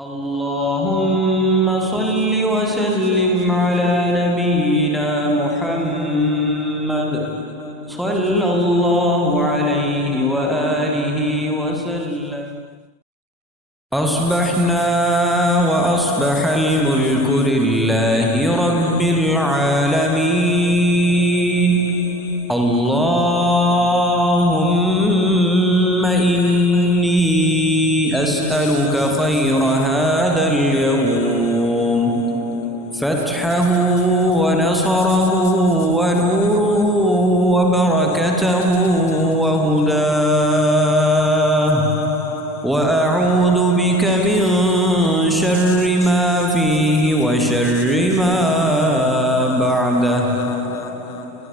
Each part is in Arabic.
اللهم صل وسلم على نبينا محمد صلى الله عليه وآله وسلم. أصبحنا وأصبح الملك لله رب العالمين. اللهم إني أسألك خير هذا اليوم، فتحه ونصره ونوره وبركته وهداه، وأعوذ بك من شر ما فيه وشر ما بعده.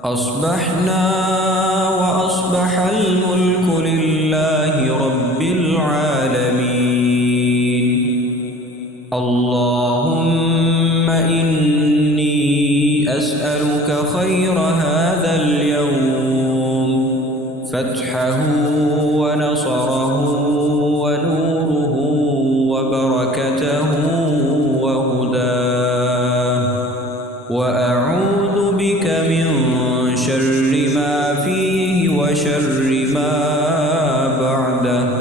أصبحنا وأصبح الملك لله رب العالمين. اللهم إني أسألك خير هذا اليوم، فتحه ونصره ونوره وبركته وهداه، وأعوذ بك من شر ما فيه وشر ما بعده.